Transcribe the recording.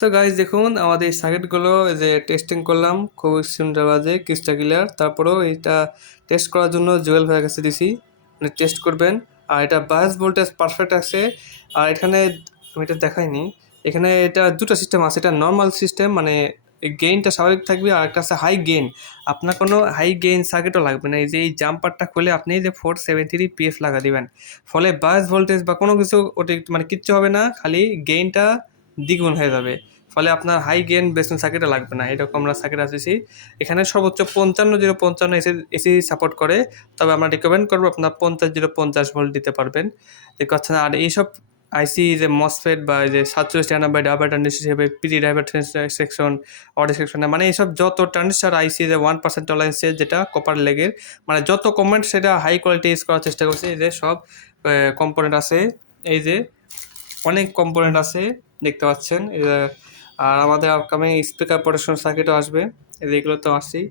তো গাইজ দেখুন আমাদের এই সার্কিটগুলো এই যে টেস্টিং করলাম খুবই সুন্দর বাজে ক্রিস্টাল ক্লিয়ার। তারপরেও এটা টেস্ট করার জন্য জুয়েল ভাইয়ের কাছে দিছি, মানে টেস্ট করবেন। আর এটা বায়াস ভোল্টেজ পারফেক্ট আছে। আর এখানে আমি এটা দেখাইনি, এখানে এটা দুটো সিস্টেম আছে। এটা নর্মাল সিস্টেম, মানে গেইনটা স্বাভাবিক থাকবে, আর একটা আছে হাই গেইন। আপনার কোনো হাই গেইন সার্কিটও লাগবে না। এই যে এই জাম্পারটা খুলে আপনি যে 473 PS লাগা দিবেন, ফলে বায়াস ভোল্টেজ বা কোনো কিছু অতিরিক্ত মানে কিচ্ছু হবে না, খালি গেইনটা দ্বিগুণ হয়ে যাবে। ফলে আপনার হাই গেইন বেসমেন্ট সার্কিটে লাগবে না, এরকম আমরা সার্কিট আসেছি। এখানে সর্বোচ্চ 55 0 55 এসি এসি সাপোর্ট করে। তবে আমরা রিকমেন্ড করবো আপনার 50 0 50 ভোল্ট দিতে পারবেন, দেখতে পাচ্ছেন। আর এইসব আইসি যে মসফেট বা এই যে 47 93 ডাবল ট্রানজিস্টার হিসেবে PD driver section, Audi section, মানে এইসব যত ট্রানজিস্টার আইসি যে 1% টলারেন্সের যেটা কপার লেগের, মানে যত কমেন্ট সেটা হাই কোয়ালিটি ইউজ করার চেষ্টা করছি। এই যে সব কম্পোনেন্ট আছে, এই যে অনেক কম্পোনেন্ট আছে দেখতে পাচ্ছেন। আর আমাদের আপকামিং স্পিকার প্রোটেকশন সার্কিটও আসবে, এগুলো তো আসছেই।